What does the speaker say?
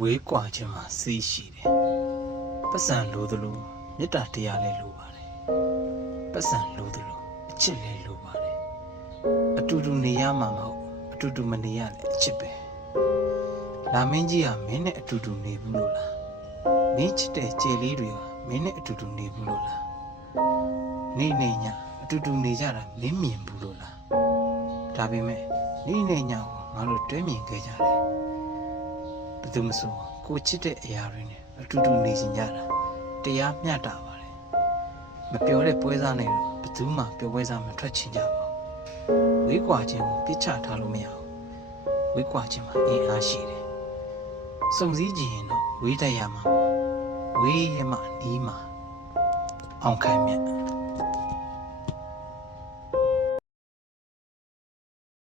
ဝေးကွာခြင်းမှာစိတ်ရှိတယ်ပတ်စံလိုသလိုမေတ္တာတရားလည်းလိုပါတယ်ပတ်စံလိုသလိုအချစ်လည်းလိုပါတယ်အတူတူနေရမှာမဟုတ်အတူတူမနေရလည်းအချစ်ပဲလာမင်းကြီးကမင်းနဲ့အတူတူနေဘူးလို့လားမင်းချစ်တဲ့ကြယ်လေးတွေကမင်းနဲ့အတူတူနေဘူးလို့လားနေနေညအတူတူနေကြတာမင်းမြင်ဘူးလို့လားဒါပေမဲ့နေနေညကိုငါတို့တွဲမြင်ခဲ့ကြတယ်ဘယ်သူမဆိုကိုချစ်တဲ့အရာတွေနဲ့အတူတူနေကြတာတရားမျှတာပါတယ်မပြောတဲ့ပွဲစားနဲ့တော့ဘယ်သူမှပြောပွဲစားမထွက်ချင်ကြပါဘူးဝေးကွာခြင်းကိုပြစ်ချထားလို့မရဘူးဝေးကွာခြင်းမှာအင်အားရှိတယ်စုံစည်းကြည့်ရင်တော့ဝေးတတ်ရမှာဝေးရမှနီးမှာအောင်ခိုင်မြတ်